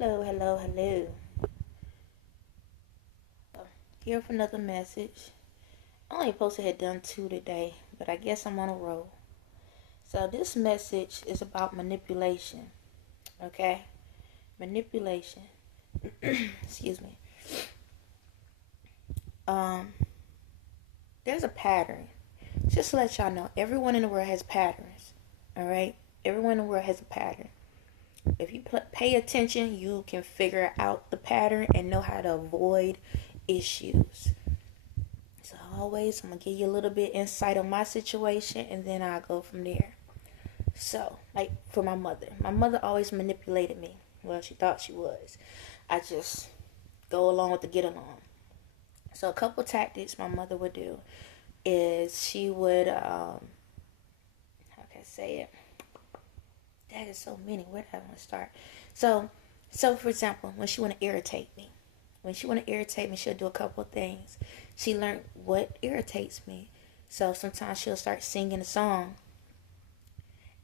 Hello, hello, hello. Here for another message. I only supposed to have done two today, but I guess I'm on a roll. So this message is about manipulation. Okay? Manipulation. Excuse me. Um, there's a pattern. Just to let y'all know, everyone in the world has patterns. Alright? Everyone in the world has a pattern. If you pay attention, you can figure out the pattern and know how to avoid issues. So always, I'm going to give you a little bit insight on my situation, and then I'll go from there. So, like for my mother always manipulated me. Well, she thought she was. I just go along with the get along. So a couple tactics my mother would do is she would, how can I say it? That is so many. Where do I want to start? So for example, when she want to irritate me, she'll do a couple of things. She learned what irritates me. So sometimes she'll start singing a song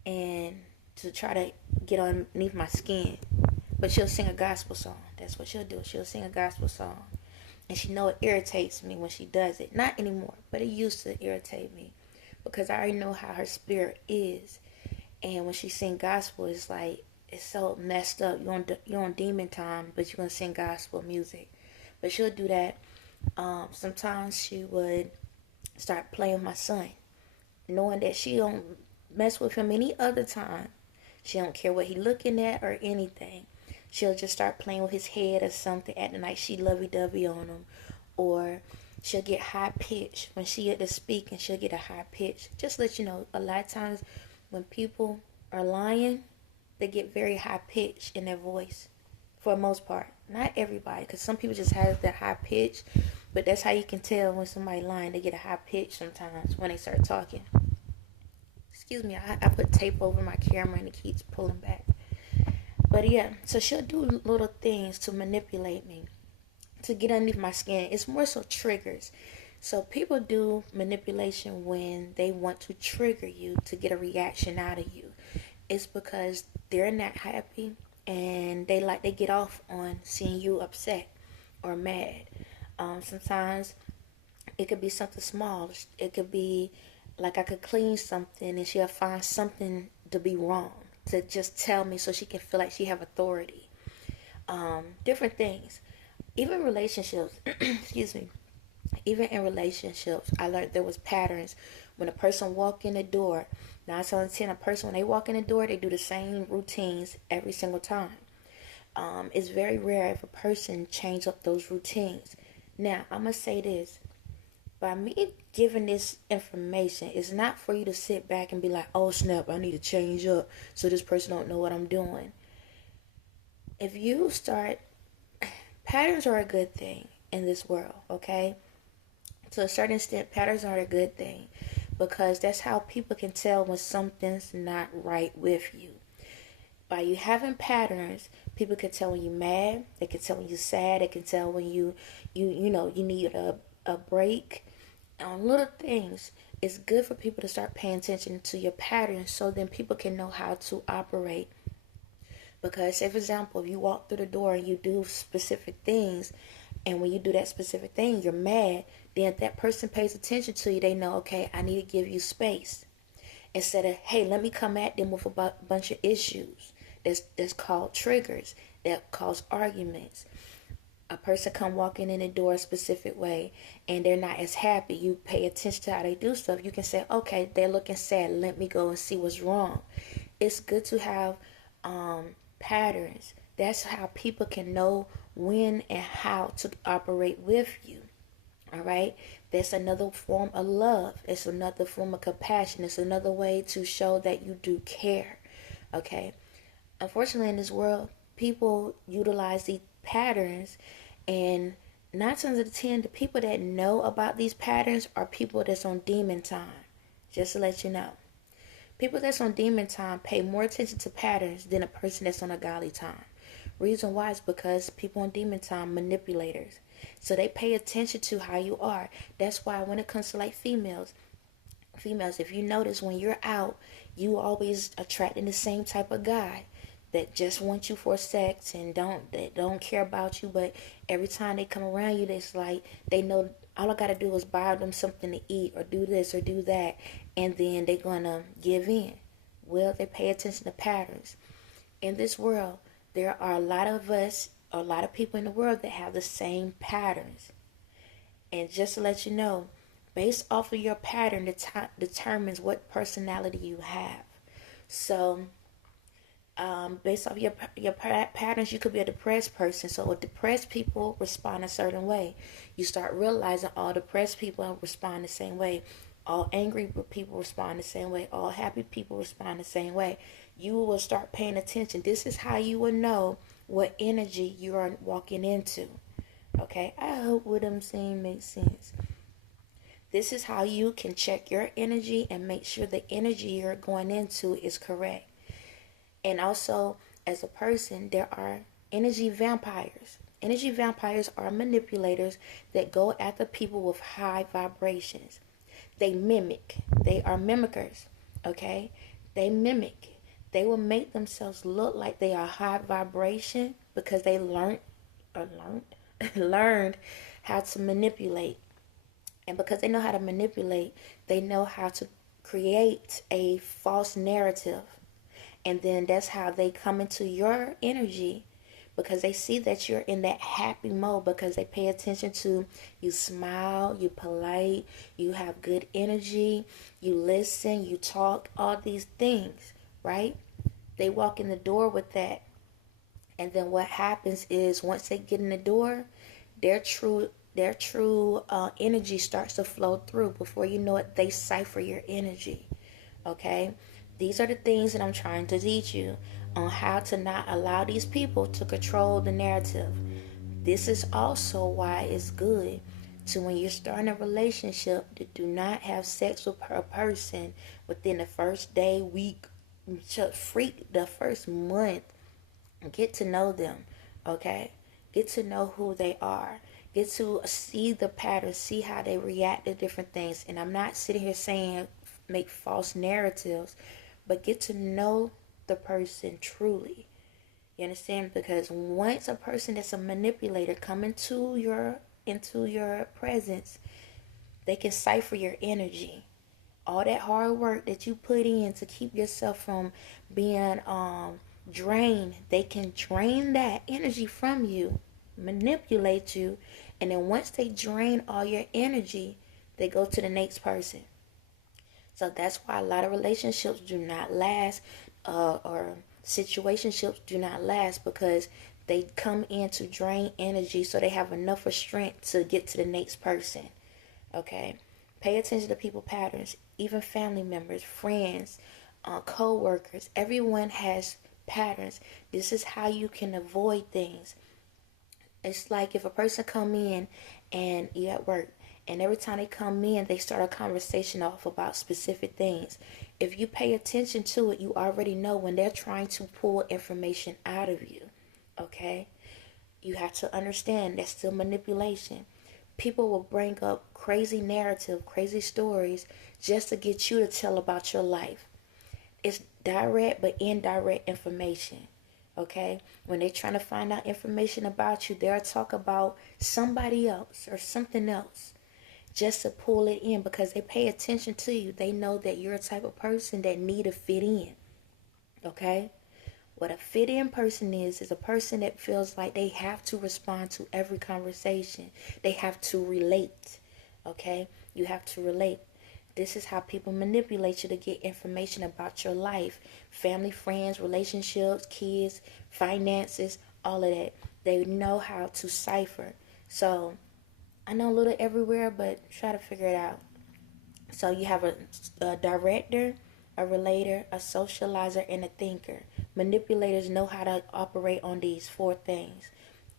and to try to get underneath my skin. But she'll sing a gospel song. That's what she'll do. She'll sing a gospel song. And she know it irritates me when she does it. Not anymore, but it used to irritate me because I already know how her spirit is. And when she sing gospel, it's like, it's so messed up. You're on demon time, but you're going to sing gospel music. But she'll do that. Sometimes she would start playing with my son, knowing that she don't mess with him any other time. She don't care what he looking at or anything. She'll just start playing with his head or something, acting like she lovey-dovey on him. Or she'll get high pitch. When she get to speaking, she'll get a high pitch. Just to let you know, a lot of times when people are lying, they get very high pitch in their voice. For the most part. Not everybody, because some people just have that high pitch. But that's how you can tell when somebody lying. They get a high pitch sometimes when they start talking. Excuse me, I put tape over my camera and it keeps pulling back. But yeah, so she'll do little things to manipulate me, to get underneath my skin. It's more so triggers. So people do manipulation when they want to trigger you to get a reaction out of you. It's because they're not happy and they get off on seeing you upset or mad. Sometimes it could be something small. It could be like I could clean something and she'll find something to be wrong to just tell me so she can feel like she have authority. Different things. Even relationships, excuse me. Even in relationships, I learned there was patterns. When a person walk in the door, 9 out of 10, a person when they walk in the door, they do the same routines every single time. It's very rare if a person change up those routines. Now, I'm going to say this. By me giving this information, it's not for you to sit back and be like, oh snap, I need to change up so this person don't know what I'm doing. If you start, patterns are a good thing in this world, okay? To a certain extent, patterns are a good thing because that's how people can tell when something's not right with you. By you having patterns, people can tell when you're mad, they can tell when you're sad, they can tell when you need a break. On little things, it's good for people to start paying attention to your patterns so then people can know how to operate. Because, say for example, if you walk through the door and you do specific things, and when you do that specific thing, you're mad, then if that person pays attention to you, they know, okay, I need to give you space. Instead of, hey, let me come at them with a bunch of issues. That's called triggers that cause arguments. A person come walking in the door a specific way and they're not as happy. You pay attention to how they do stuff. You can say, okay, they're looking sad. Let me go and see what's wrong. It's good to have patterns. That's how people can know when and how to operate with you. All right? That's another form of love. It's another form of compassion. It's another way to show that you do care. Okay? Unfortunately, in this world, people utilize these patterns, and 9 times out of 10, the people that know about these patterns are people that's on demon time. Just to let you know. People that's on demon time pay more attention to patterns than a person that's on a godly time. Reason why is because people on demon time manipulators. So they pay attention to how you are. That's why when it comes to like females, if you notice when you're out, you always attracting the same type of guy. that just want you for sex and don't care about you, but every time they come around you, it's like they know all I gotta do is buy them something to eat or do this or do that, and then they're gonna give in. Well, they pay attention to patterns. In this world, there are a lot of us, a lot of people in the world that have the same patterns. And just to let you know, based off of your pattern determines what personality you have. So, based off your patterns, you could be a depressed person. So, if depressed people respond a certain way, you start realizing all depressed people respond the same way. All angry people respond the same way. All happy people respond the same way. You will start paying attention. This is how you will know what energy you are walking into. Okay, I hope what I'm saying makes sense. This is how you can check your energy and make sure the energy you're going into is correct. And also, as a person, there are energy vampires. Energy vampires are manipulators that go after people with high vibrations. They mimic. They are mimickers. Okay? They mimic. They will make themselves look like they are high vibration because they learned how to manipulate. And because they know how to manipulate, they know how to create a false narrative. And then that's how they come into your energy, because they see that you're in that happy mode, because they pay attention to you smile, you polite, you have good energy, you listen, you talk, all these things, right? They walk in the door with that. And then what happens is once they get in the door, their true energy starts to flow through. Before you know it, they cipher your energy. Okay? These are the things that I'm trying to teach you on how to not allow these people to control the narrative. This is also why it's good to, when you're starting a relationship, to do not have sex with a person within the first day, week, freak the first month. Get to know them, okay? Get to know who they are. Get to see the patterns, see how they react to different things. And I'm not sitting here saying make false narratives, but get to know the person truly. You understand? Because once a person that's a manipulator come into your presence, they can cipher your energy. All that hard work that you put in to keep yourself from being drained, they can drain that energy from you, manipulate you, and then once they drain all your energy, they go to the next person. So that's why a lot of relationships do not last, or situationships do not last, because they come in to drain energy so they have enough of strength to get to the next person. Okay? Pay attention to people patterns, even family members, friends, co-workers. Everyone has patterns. This is how you can avoid things. It's like if a person come in and you at work, and every time they come in, they start a conversation off about specific things. If you pay attention to it, you already know when they're trying to pull information out of you. Okay? You have to understand that's still manipulation. People will bring up crazy narrative, crazy stories just to get you to tell about your life. It's direct but indirect information. Okay? When they're trying to find out information about you, they'll talk about somebody else or something else just to pull it in, because they pay attention to you. They know that you're a type of person that need to fit in. Okay? What a fit in person is a person that feels like they have to respond to every conversation. They have to relate. Okay? You have to relate. This is how people manipulate you to get information about your life. Family, friends, relationships, kids, finances, all of that. They know how to cipher. So, I know a little everywhere, but try to figure it out. So you have a director, a relator, a socializer, and a thinker. Manipulators know how to operate on these 4 things.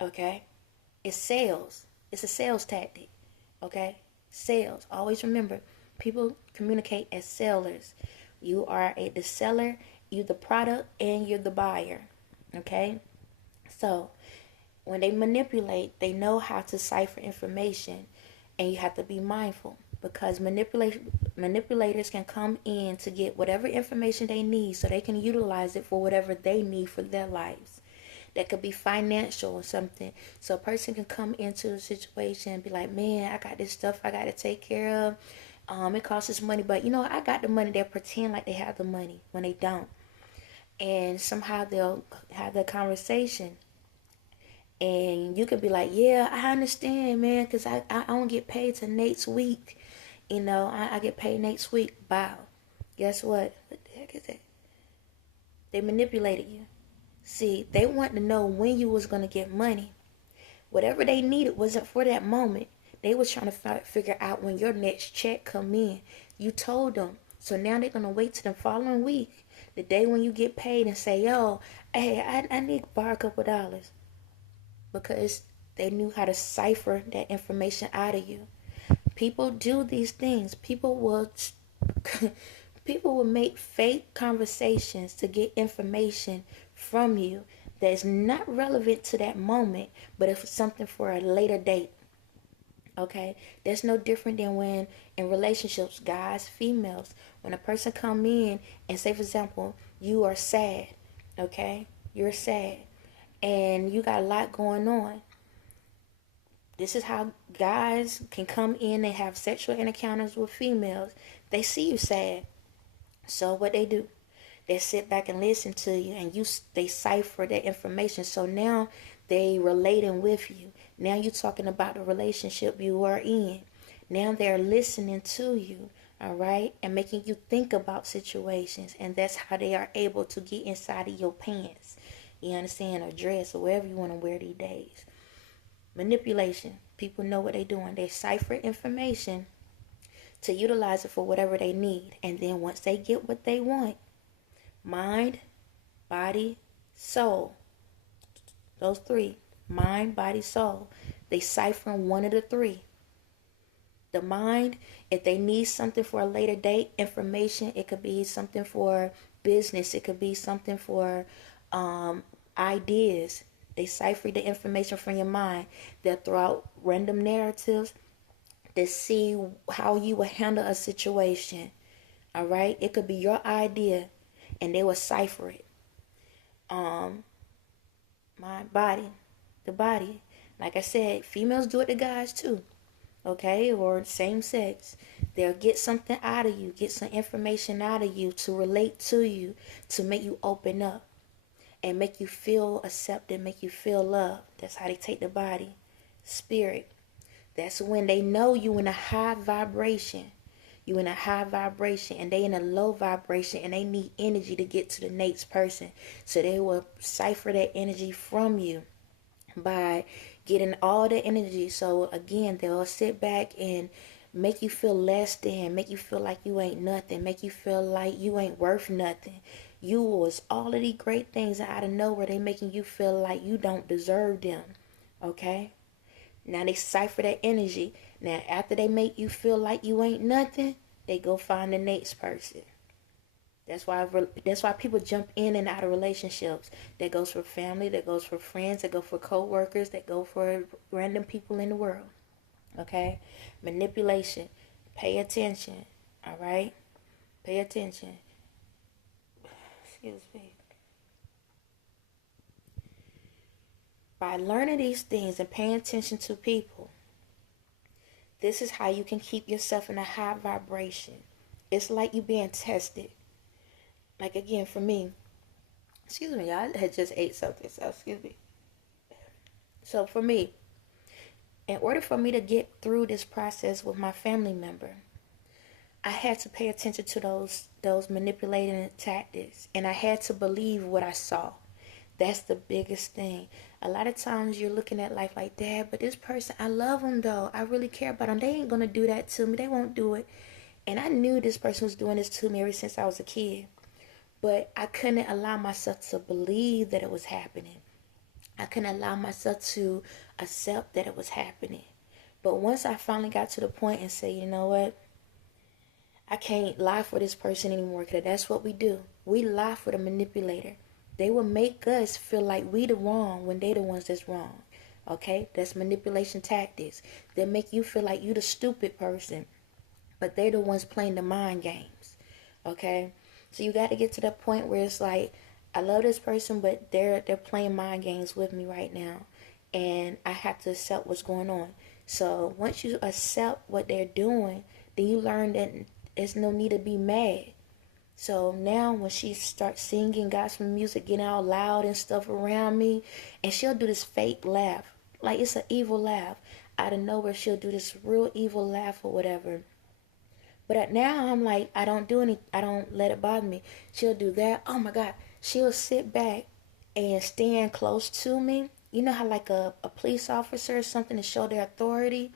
Okay? It's sales. It's a sales tactic. Okay? Sales. Always remember, people communicate as sellers. You are the seller, you the product, and you're the buyer. Okay? So, when they manipulate, they know how to cipher information, and you have to be mindful, because manipulators can come in to get whatever information they need so they can utilize it for whatever they need for their lives. That could be financial or something. So a person can come into a situation and be like, man, I got this stuff I got to take care of. It costs us money, but I got the money. They pretend like they have the money when they don't. And somehow they'll have that conversation. And you could be like, yeah, I understand, man, because I don't get paid till next week. I get paid next week. Wow. Guess what? What the heck is that? They manipulated you. See, they want to know when you was going to get money. Whatever they needed wasn't for that moment. They was trying to figure out when your next check come in. You told them. So now they're going to wait till the following week. The day when you get paid and say, yo, hey, I need to borrow a couple dollars. Because they knew how to cipher that information out of you. People do these things. People will make fake conversations to get information from you that's not relevant to that moment, but it's something for a later date. Okay, that's no different than when in relationships, guys, females, when a person come in and say, for example, you are sad. Okay, you're sad and you got a lot going on. This is how guys can come in and have sexual encounters with females. They see you sad. So what they do, they sit back and listen to you, and they cipher that information. So now they relating with you. Now you're talking about the relationship you are in. Now they're listening to you, all right, and making you think about situations. And that's how they are able to get inside of your pants. You understand? Or dress, or whatever you want to wear these days. Manipulation. People know what they're doing. They cipher information to utilize it for whatever they need. And then once they get what they want, mind, body, soul, those three, mind, body, soul, they cipher one of the three. The mind, if they need something for a later date, information, it could be something for business, it could be something for ideas. They cipher the information from your mind. They'll throw out random narratives to see how you will handle a situation. All right? It could be your idea, and they will cipher it. Mind, body, the body. Like I said, females do it to guys too. Okay? Or same sex. They'll get something out of you, get some information out of you to relate to you, to make you open up. And make you feel accepted, make you feel loved. That's how they take the body. Spirit. That's when they know you in a high vibration. You in a high vibration and they in a low vibration and they need energy to get to the next person. So they will cipher that energy from you by getting all the energy. So again, they'll sit back and make you feel less than, make you feel like you ain't nothing, make you feel like you ain't worth nothing. You was all of these great things, and out of nowhere they making you feel like you don't deserve them. Okay? Now they cipher that energy. Now after they make you feel like you ain't nothing, they go find the next person. That's why people jump in and out of relationships. That goes for family, that goes for friends, that go for co-workers, that go for random people in the world. Okay? Manipulation. Pay attention. All right? Pay attention. Excuse me. By learning these things and paying attention to people, this is how you can keep yourself in a high vibration. It's like you being tested. Like again, for me, excuse me, I had just ate something, so excuse me. So for me, in order for me to get through this process with my family member, I had to pay attention to those manipulating tactics, and I had to believe what I saw. That's the biggest thing. A lot of times you're looking at life like, Dad, but this person, I love them though. I really care about them. They ain't going to do that to me. They won't do it. And I knew this person was doing this to me ever since I was a kid. But I couldn't allow myself to believe that it was happening. I couldn't allow myself to accept that it was happening. But once I finally got to the point and said, you know what? I can't lie for this person anymore, because that's what we do. We lie for the manipulator. They will make us feel like we the wrong when they the ones that's wrong. Okay? That's manipulation tactics. They make you feel like you the stupid person but they're the ones playing the mind games. Okay, so you got to get to the point where it's like, I love this person, but they're playing mind games with me right now, and I have to accept what's going on. So once you accept what they're doing, then you learn that there's no need to be mad. So now when she starts singing gospel music, getting all loud and stuff around me, and she'll do this fake laugh, like it's an evil laugh. Out of nowhere, she'll do this real evil laugh or whatever. But now I'm like, I don't let it bother me. She'll do that. Oh my God. She'll sit back and stand close to me. You know how like a police officer or something to show their authority?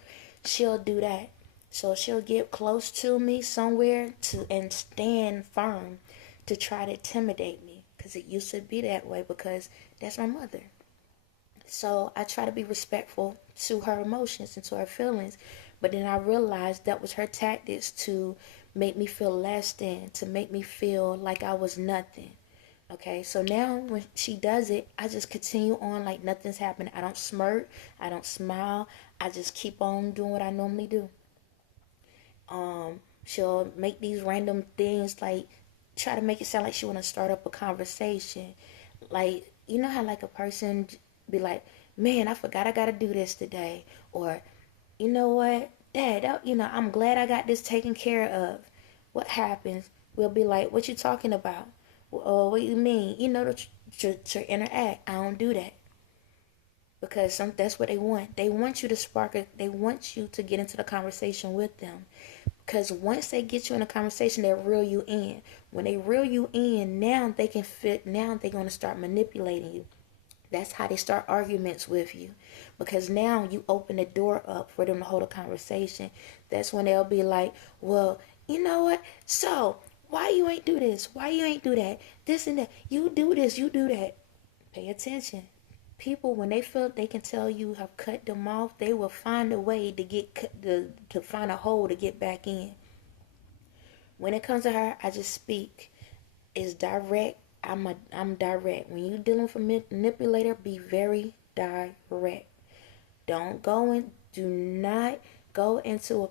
She'll do that. So she'll get close to me somewhere and stand firm to try to intimidate me. Because it used to be that way, because that's my mother. So I try to be respectful to her emotions and to her feelings. But then I realized that was her tactics to make me feel less than, to make me feel like I was nothing. Okay, so now when she does it, I just continue on like nothing's happening. I don't smirk, I don't smile, I just keep on doing what I normally do. She'll make these random things, like try to make it sound like she want to start up a conversation. Like, you know how like a person be like, man, I forgot I gotta do this today, or you know what, Dad, I'm glad I got this taken care of. What happens? We'll be like, what you talking about? Oh, what you mean? To interact. I don't do that, because that's what they want. They want you to spark it. They want you to get into the conversation with them. Because once they get you in a conversation, they reel you in. When they reel you in, now they can fit. Now they're going to start manipulating you. That's how they start arguments with you. Because now you open the door up for them to hold a conversation. That's when they'll be like, well, you know what? So, why you ain't do this? Why you ain't do that? This and that. You do this, you do that. Pay attention. People, when they feel they can tell you have cut them off, they will find a way to find a hole to get back in. When it comes to her, I just speak. It's direct. I'm direct. When you dealing with a manipulator, be very direct. Do not go into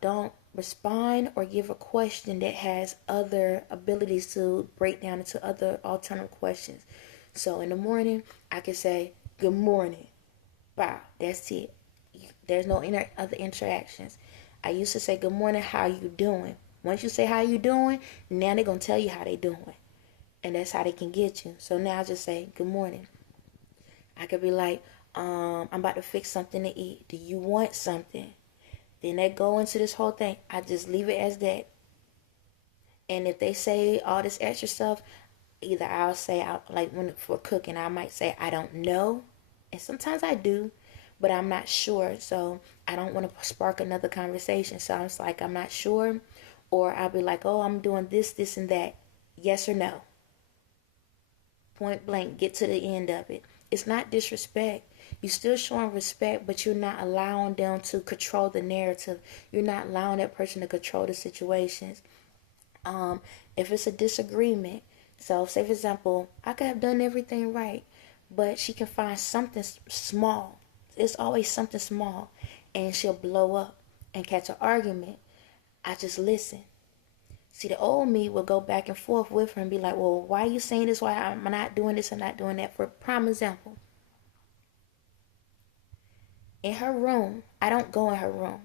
don't respond or give a question that has other abilities to break down into other alternative questions. So in the morning, I can say, good morning. Wow, that's it. There's no other interactions. I used to say, good morning, how you doing? Once you say how you doing, now they're going to tell you how they doing. And that's how they can get you. So now I just say, good morning. I could be like, I'm about to fix something to eat. Do you want something? Then they go into this whole thing. I just leave it as that. And if they say all this extra stuff, either I'll say, like when for cooking, I might say, I don't know. And sometimes I do, but I'm not sure. So I don't want to spark another conversation. So I was like, I'm not sure. Or I'll be like, oh, I'm doing this, this, and that. Yes or no. Point blank, get to the end of it. It's not disrespect. You're still showing respect, but you're not allowing them to control the narrative. You're not allowing that person to control the situations. If it's a disagreement, so say for example, I could have done everything right, but she can find something small. It's always something small, and she'll blow up and catch an argument. I just listen. See, the old me will go back and forth with her and be like, well, why are you saying this? Why am I not doing this and not doing that? For a prime example, in her room, I don't go in her room.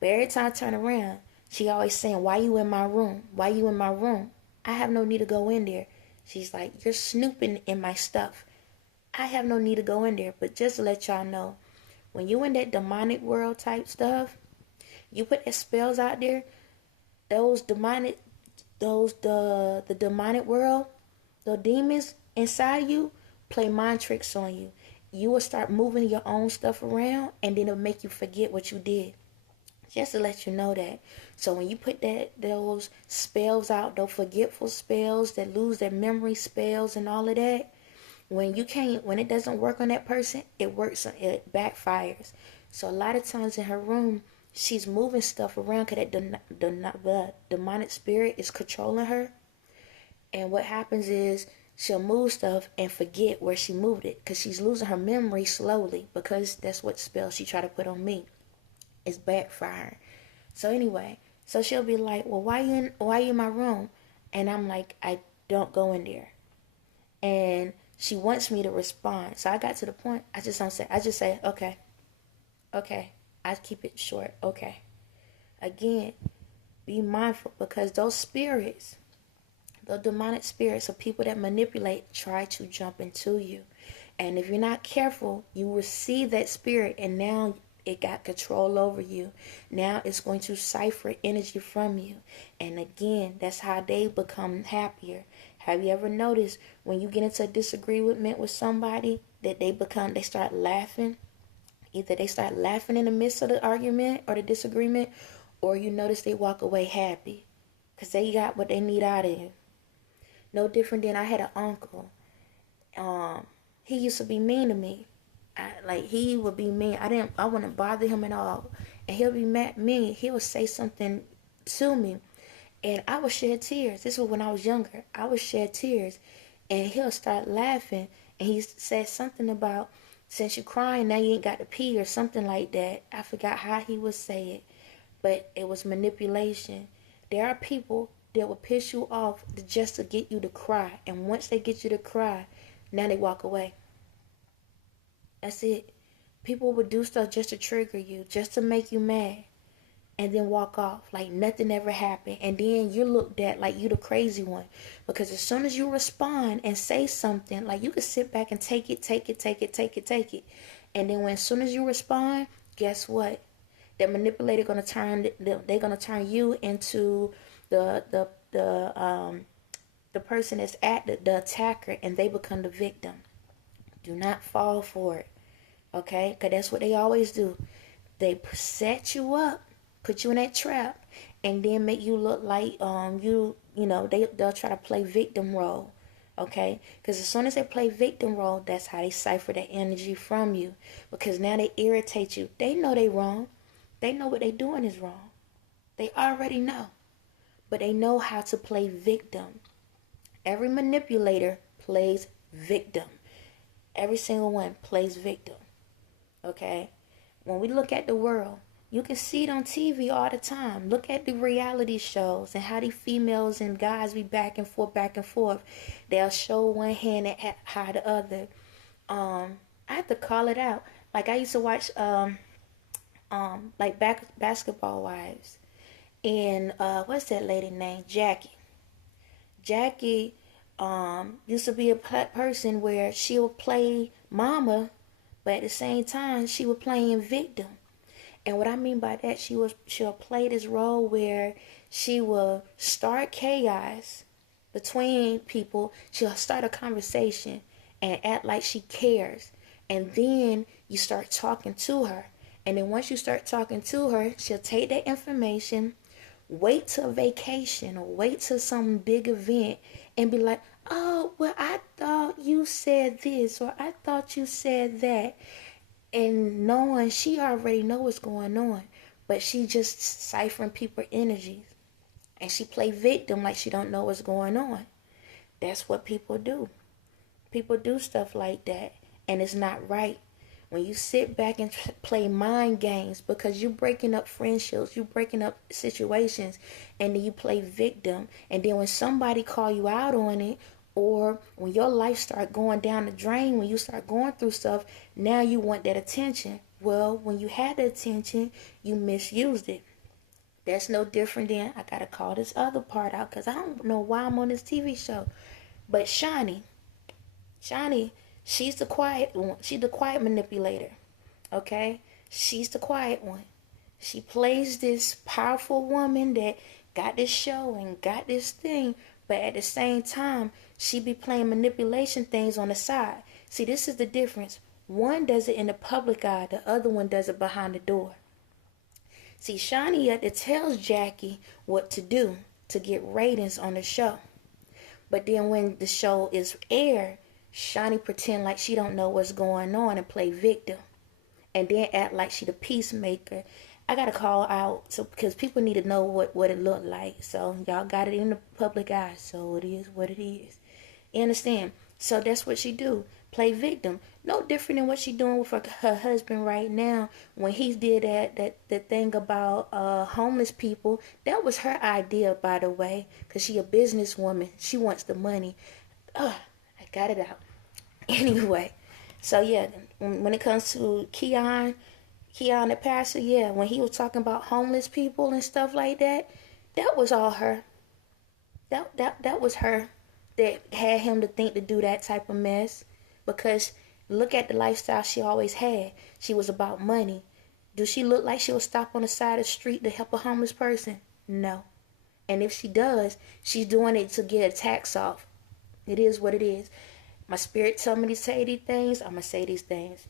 But every time I turn around, she always saying, why you in my room? Why you in my room? I have no need to go in there. She's like, you're snooping in my stuff. I have no need to go in there. But just to let y'all know, when you in that demonic world type stuff, you put the spells out there, the demonic world, the demons inside you play mind tricks on you. You will start moving your own stuff around, and then it'll make you forget what you did. Just to let you know that. So when you put those spells out, those forgetful spells that lose their memory spells and all of that, when it doesn't work on that person, it backfires. So a lot of times in her room, she's moving stuff around because the demonic spirit is controlling her. And what happens is she'll move stuff and forget where she moved it, because she's losing her memory slowly, because that's what spell she tried to put on me. It's backfiring. So anyway, So she'll be like, well, why you in my room? And I'm like, I don't go in there. And she wants me to respond. So I got to the point, I just say, okay. Okay. I keep it short. Okay. Again, be mindful, because those spirits, the demonic spirits of people that manipulate, try to jump into you. And if you're not careful, you receive that spirit, and now it got control over you. Now it's going to cipher energy from you. And again, that's how they become happier. Have you ever noticed when you get into a disagreement with somebody that they start laughing? Either they start laughing in the midst of the argument or the disagreement, or you notice they walk away happy because they got what they need out of you. No different than I had an uncle. He used to be mean to me. He would be mean. I wouldn't bother him at all. And he'll be mad at me. He would say something to me, and I would shed tears. This was when I was younger. I would shed tears, and he'll start laughing. And he said something about, since you're crying, now you ain't got to pee, or something like that. I forgot how he would say it, but it was manipulation. There are people that will piss you off just to get you to cry. And once they get you to cry, now they walk away. That's it. People would do stuff just to trigger you, just to make you mad, and then walk off like nothing ever happened. And then you're looked at like you the crazy one, because as soon as you respond and say something, like, you can sit back and take it. And then as soon as you respond, guess what? That manipulator they're gonna turn you into the person that's the attacker, and they become the victim. Do not fall for it, okay? Because that's what they always do. They set you up, put you in that trap, and then make you look like they'll try to play victim role, okay? Because as soon as they play victim role, that's how they cipher that energy from you, because now they irritate you. They know they wrong. They know what they doing is wrong. They already know, but they know how to play victim. Every manipulator plays victim. Every single one plays victim, okay? When we look at the world, you can see it on TV all the time. Look at the reality shows and how the females and guys be back and forth. They'll show one hand and hide the other. I have to call it out. Like, I used to watch Basketball Wives, and what's that lady name? Jackie used to be a person where she would play mama, but at the same time she was playing victim. And what I mean by that, she'll play this role where she will start chaos between people. She'll start a conversation and act like she cares, and then you start talking to her. And then once you start talking to her, she'll take that information, wait till a vacation or wait till some big event, and be like, oh, well, I thought you said this, or I thought you said that. And knowing she already know what's going on, but she just ciphering people's energies. And she play victim like she don't know what's going on. That's what people do. People do stuff like that, and it's not right. When you sit back and play mind games, because you're breaking up friendships, you're breaking up situations, and then you play victim. And then when somebody call you out on it, or when your life start going down the drain, when you start going through stuff, now you want that attention. Well, when you had the attention, you misused it. That's no different than, I gotta call this other part out because I don't know why I'm on this TV show. But Shawnee, she's the quiet one. She's the quiet manipulator. Okay? She's the quiet one. She plays this powerful woman that got this show and got this thing, but at the same time, she be playing manipulation things on the side. See, this is the difference. One does it in the public eye, the other one does it behind the door. See, Shawnee tells Jackie what to do to get ratings on the show. But then when the show is aired, Shawnee pretend like she don't know what's going on and play victim. And then act like she the peacemaker. I got to call out because people need to know what it looked like. So y'all got it in the public eye. So it is what it is. You understand? So that's what she do. play victim. No different than what she doing with her husband right now. When he did that thing about homeless people, that was her idea, by the way, because she a businesswoman. She wants the money. I got it out. Anyway, so yeah, when it comes to Keon the pastor, yeah, when he was talking about homeless people and stuff like that, that was all her. That was her that had him to think to do that type of mess. Because look at the lifestyle she always had. She was about money. Do she look like she will stop on the side of the street to help a homeless person? No. And if she does, she's doing it to get a tax off. It is what it is. My spirit tell me to say these things, I'm going to say these things.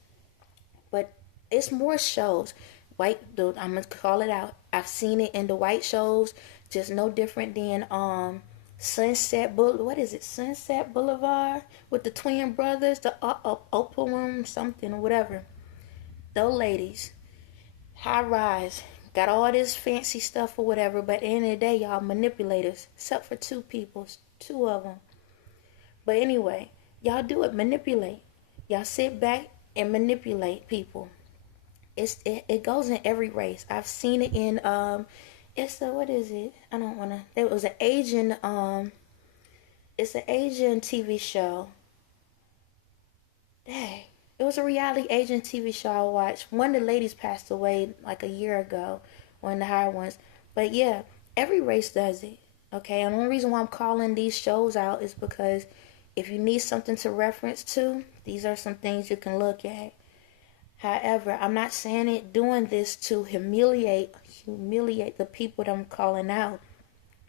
But it's more shows. I'm going to call it out. I've seen it in the white shows, just no different than Sunset Boulevard with the twin brothers, the Oprah something or whatever. Those ladies, high rise, got all this fancy stuff or whatever, but at the end of the day, y'all manipulators, except for two of them. But anyway, y'all do it, manipulate. Y'all sit back and manipulate people. It goes in every race. I've seen it in what is it? I don't wanna. There was an Asian it's an Asian TV show. Dang, it was a reality Asian TV show I watched. One of the ladies passed away like a year ago, one of the higher ones. But yeah, every race does it. Okay, and the only reason why I'm calling these shows out is because if you need something to reference to, these are some things you can look at. However, I'm not saying it doing this to humiliate the people that I'm calling out.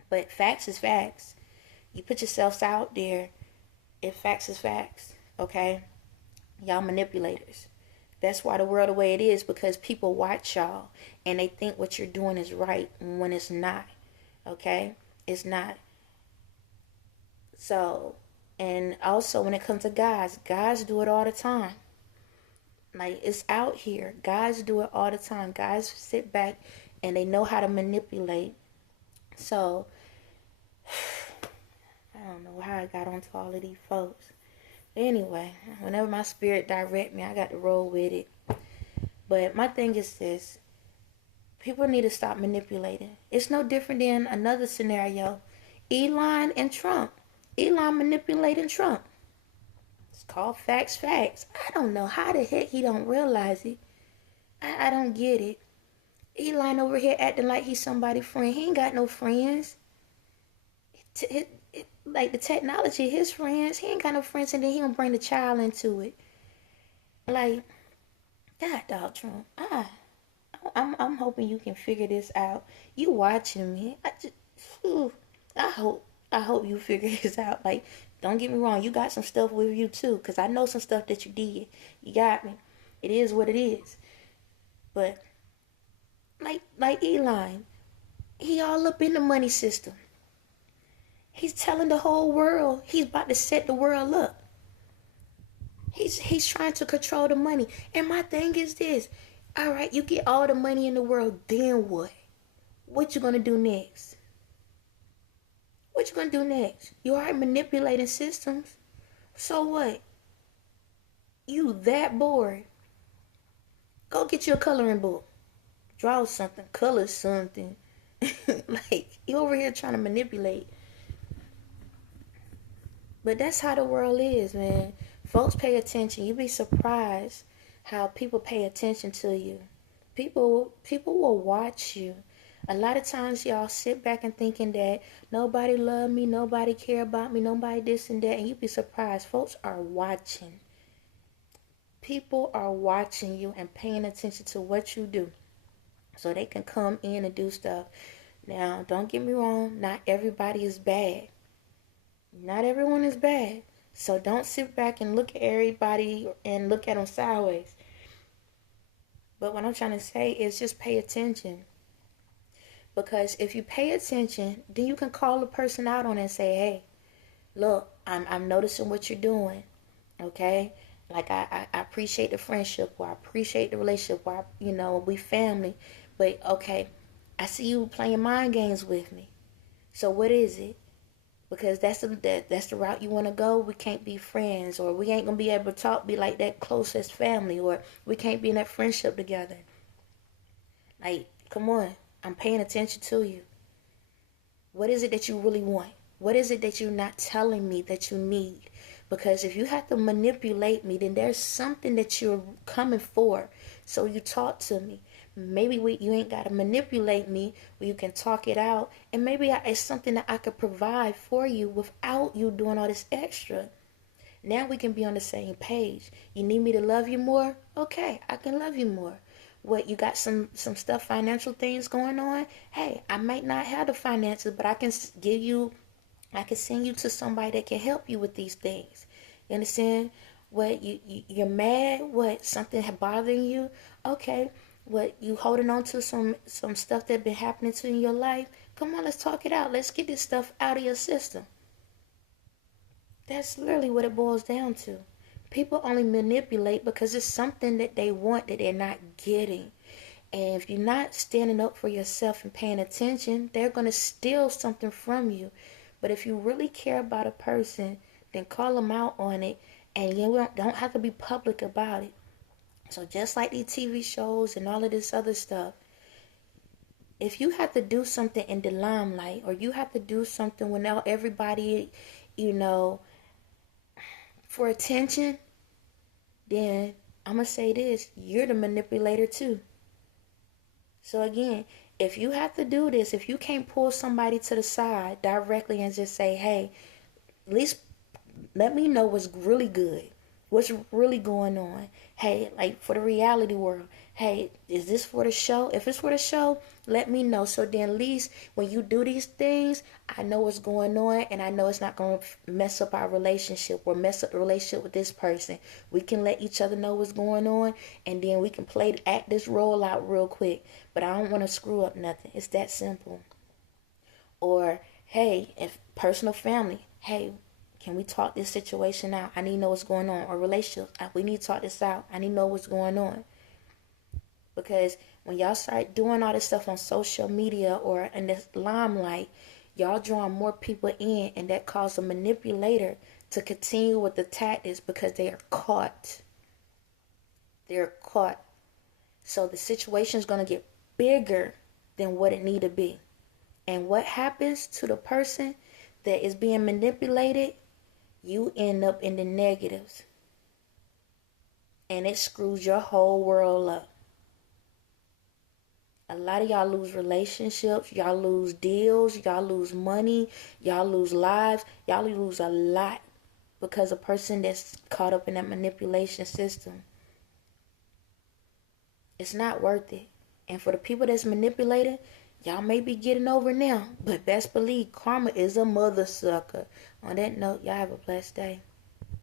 But facts is facts. You put yourselves out there, if facts is facts, okay? Y'all manipulators. That's why the world the way it is, because people watch y'all and they think what you're doing is right when it's not, okay? It's not. So, and also when it comes to guys do it all the time. Like, it's out here. Guys do it all the time. Guys sit back and they know how to manipulate. So, I don't know how I got onto all of these folks. But anyway, whenever my spirit direct me, I got to roll with it. But my thing is this. People need to stop manipulating. It's no different than another scenario. Elon and Trump. Elon manipulating Trump. It's called facts. I don't know how the heck he don't realize it. I don't get it. Elon over here acting like he's somebody's friend. He ain't got no friends. Like the technology, his friends, he ain't got no friends, and then he gonna bring the child into it. Like, God, dog, Trump. I'm hoping you can figure this out. You watching me? I hope you figure this out. Like, don't get me wrong, you got some stuff with you too, cause I know some stuff that you did. You got me. It is what it is. But like Elon, he all up in the money system. He's telling the whole world he's about to set the world up. He's trying to control the money. And my thing is this. All right, you get all the money in the world, then what? What you gonna do next? What you gonna do next? You already manipulating systems. So what? You that bored? Go get you a coloring book. Draw something, color something. Like, you over here trying to manipulate. But that's how the world is, man. Folks pay attention. You'd be surprised how people pay attention to you. People will watch you. A lot of times y'all sit back and thinking that nobody love me, nobody care about me, nobody this and that, and you'd be surprised. Folks are watching. People are watching you and paying attention to what you do so they can come in and do stuff. Now, don't get me wrong, not everybody is bad. Not everyone is bad. So don't sit back and look at everybody and look at them sideways. But what I'm trying to say is just pay attention. Because if you pay attention, then you can call a person out on it and say, hey, look, I'm noticing what you're doing. Okay? Like, I appreciate the friendship, or I appreciate the relationship, or, we family. But, okay, I see you playing mind games with me. So what is it? because that's the route you want to go. We can't be friends, or we ain't gonna be able to talk, be like that closest family, or we can't be in that friendship together. Like, come on, I'm paying attention to you. What is it that you really want? What is it that you're not telling me that you need? Because if you have to manipulate me, then there's something that you're coming for. So you talk to me. Maybe you ain't got to manipulate me, where you can talk it out. And maybe it's something that I could provide for you without you doing all this extra. Now we can be on the same page. You need me to love you more? Okay, I can love you more. What, you got some stuff, financial things going on? Hey, I might not have the finances, but I can send you to somebody that can help you with these things. You understand? What, you're mad? What, something bothering you? Okay. What, you holding on to some stuff that been happening to you in your life? Come on, let's talk it out. Let's get this stuff out of your system. That's literally what it boils down to. People only manipulate because it's something that they want that they're not getting. And if you're not standing up for yourself and paying attention, they're going to steal something from you. But if you really care about a person, then call them out on it, and you don't have to be public about it. So just like these TV shows and all of this other stuff, if you have to do something in the limelight, or you have to do something when everybody, for attention, then I'm going to say this, you're the manipulator too. So again, if you have to do this, if you can't pull somebody to the side directly and just say, hey, at least let me know what's really good, what's really going on. Hey, like for the reality world, hey, is this for the show? If it's for the show, let me know. So then at least when you do these things, I know what's going on, and I know it's not going to mess up our relationship or mess up the relationship with this person. We can let each other know what's going on, and then we can act this role out real quick. But I don't want to screw up nothing. It's that simple. Or, hey, if personal family, hey, can we talk this situation out? I need to know what's going on. Or relationships, we need to talk this out. I need to know what's going on. Because when y'all start doing all this stuff on social media or in this limelight, y'all drawing more people in, and that causes a manipulator to continue with the tactics because they are caught. They're caught. So the situation is going to get bigger than what it need to be. And what happens to the person that is being manipulated, you end up in the negatives. And it screws your whole world up. A lot of y'all lose relationships, y'all lose deals, y'all lose money, y'all lose lives, y'all lose a lot because a person that's caught up in that manipulation system. It's not worth it. And for the people that's manipulated, y'all may be getting over now, but best believe karma is a mother sucker. On that note, y'all have a blessed day.